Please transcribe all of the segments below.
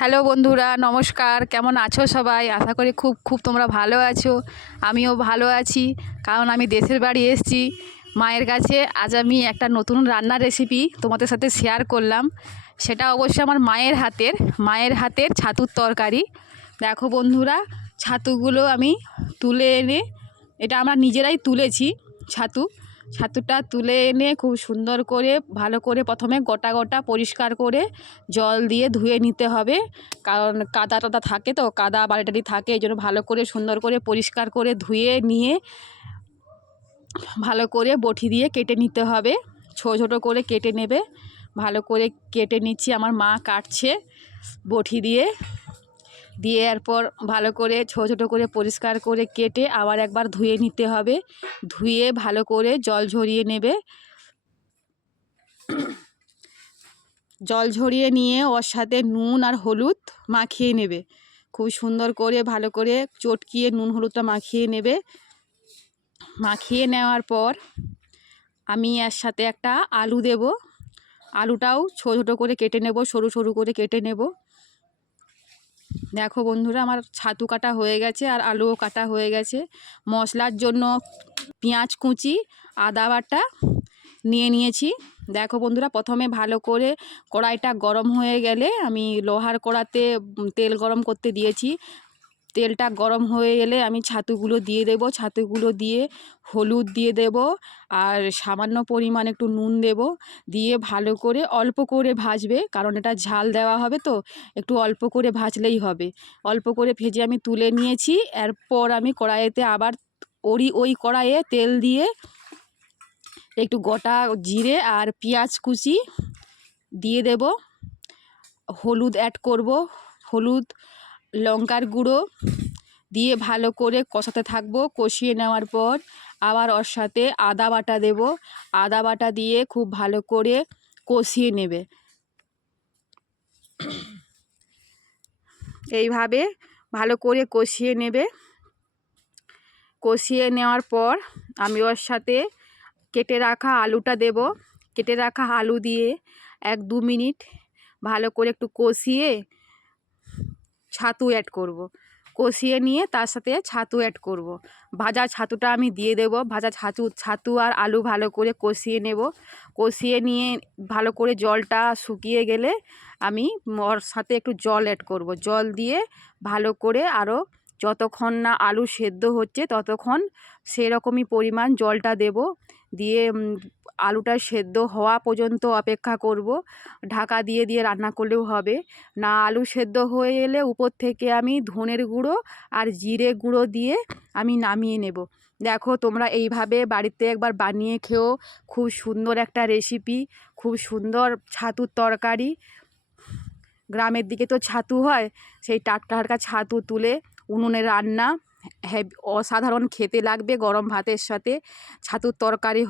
Hello বন্ধুরা, নমস্কার। কেমন আছো সবাই? আশা করি খুব খুব তোমরা ভালো আছো। আমিও ভালো আছি, কারণ আমি দেশের বাড়ি এসেছি মায়ের কাছে। আজ আমি একটা নতুন রান্নার রেসিপি তোমাদের সাথে শেয়ার করলাম। সেটা অবশ্যই আমার মায়ের হাতের ছাতুর তরকারি। দেখো বন্ধুরা, ছাতুগুলো আমি তুলে এনে, এটা আমরা নিজেরাই তুলেছি। ছাতুটা তুলে এনে খুব সুন্দর করে ভালো করে প্রথমে গোটা গোটা পরিষ্কার করে জল দিয়ে ধুয়ে নিতে হবে, কারণ কাদা টাদা থাকে, তো কাদা বালিটালি থাকে, এই জন্য ভালো করে সুন্দর করে পরিষ্কার করে ধুয়ে নিয়ে ভালো করে বটি দিয়ে কেটে নিতে হবে। ছোটো ছোটো করে কেটে নেবে। ভালো করে কেটে নিচ্ছি, আমার মা কাটছে বটি দিয়ে। এরপর ভালো করে ছোটো ছোটো করে পরিষ্কার করে কেটে আবার একবার ধুয়ে নিতে হবে। ধুয়ে ভালো করে জল ঝরিয়ে নেবে। জল ঝরিয়ে নিয়ে ওর সাথে নুন আর হলুদ মাখিয়ে নেবে। খুব সুন্দর করে ভালো করে চটকিয়ে নুন হলুদটা মাখিয়ে নেবে। মাখিয়ে নেওয়ার পর আমি এর সাথে একটা আলু দেব। আলুটাও ছোটো ছোটো করে কেটে নেব, সরু সরু করে কেটে নেব। দেখো বন্ধুরা, আমার ছাতু কাটা হয়ে গেছে আর আলুও কাটা হয়ে গেছে। মশলার জন্য পেঁয়াজ কুচি, আদা বাটা নিয়ে নিয়েছি। দেখো বন্ধুরা, প্রথমে ভালো করে কড়াইটা গরম হয়ে গেলে আমি লোহার কড়াতে তেল গরম করতে দিয়েছি। তেলটা গরম হয়ে এলে আমি ছাতুগুলো দিয়ে দেব। ছাতুগুলো দিয়ে হলুদ দিয়ে দেব আর সামান্য পরিমাণ একটু নুন দেব। দিয়ে ভালো করে অল্প করে ভাজবে, কারণ এটা ঝাল দেওয়া হবে, তো একটু অল্প করে ভাজলেই হবে। অল্প করে ভেজে আমি তুলে নিয়েছি। এরপর আমি কড়াইতে আবার ওই কড়াইয়ে তেল দিয়ে একটু গোটা জিরে আর পেঁয়াজ কুচি দিয়ে দেব। হলুদ অ্যাড করব, হলুদ, লঙ্কার গুঁড়ো দিয়ে ভালো করে কষাতে থাকবো। কষিয়ে নেওয়ার পর আবার ওর সাথে আদা বাটা দেব। আদা বাটা দিয়ে খুব ভালো করে কষিয়ে নেবে। এইভাবে ভালো করে কষিয়ে নেবে। কষিয়ে নেওয়ার পর আমি ওর সাথে কেটে রাখা আলুটা দেব। কেটে রাখা আলু দিয়ে 1-2 মিনিট ভালো করে একটু কষিয়ে ছাতু অ্যাড করব। কষিয়ে নিয়ে তার সাথে ছাতু অ্যাড করব। ভাজা ছাতুটা আমি দিয়ে দেব। ভাজা ছাতু আর আলু ভালো করে কষিয়ে নেব। কষিয়ে নিয়ে ভালো করে জলটা শুকিয়ে গেলে আমি ওর সাথে একটু জল অ্যাড করব। জল দিয়ে ভালো করে আরও যতক্ষণ না আলু সেদ্ধ হচ্ছে ততক্ষণ সেরকমই পরিমাণ জলটা দেব। দিয়ে আলুটা সেদ্ধ হওয়া পর্যন্ত অপেক্ষা করব। ঢাকা দিয়ে দিয়ে রান্না করলেও হবে না। আলু সেদ্ধ হয়ে এলে উপর থেকে আমি ধনের গুঁড়ো আর জিরে গুঁড়ো দিয়ে আমি নামিয়ে নেব। দেখো তোমরা এইভাবে বাড়িতে একবার বানিয়ে খেও। খুব সুন্দর একটা রেসিপি, খুব সুন্দর ছাতুর তরকারি। গ্রামের দিকে তো ছাতু হয়, সেই টাটকা টাটকা ছাতু তুলে উনুনে রান্না, অসাধারণ খেতে লাগবে গরম ভাতের সাথে। ছাতুর তরকারি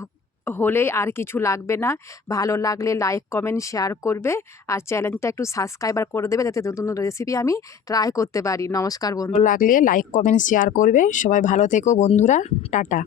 হলেই আর কিছু লাগবে না। ভালো লাগলে লাইক কমেন্ট শেয়ার করবে আর চ্যানেলটা একটু সাবস্ক্রাইবার করে দেবে, যাতে নতুন নতুন রেসিপি আমি ট্রাই করতে পারি। নমস্কার বন্ধু, লাগলে লাইক কমেন্ট শেয়ার করবে। সবাই ভালো থেকো বন্ধুরা, টাটা।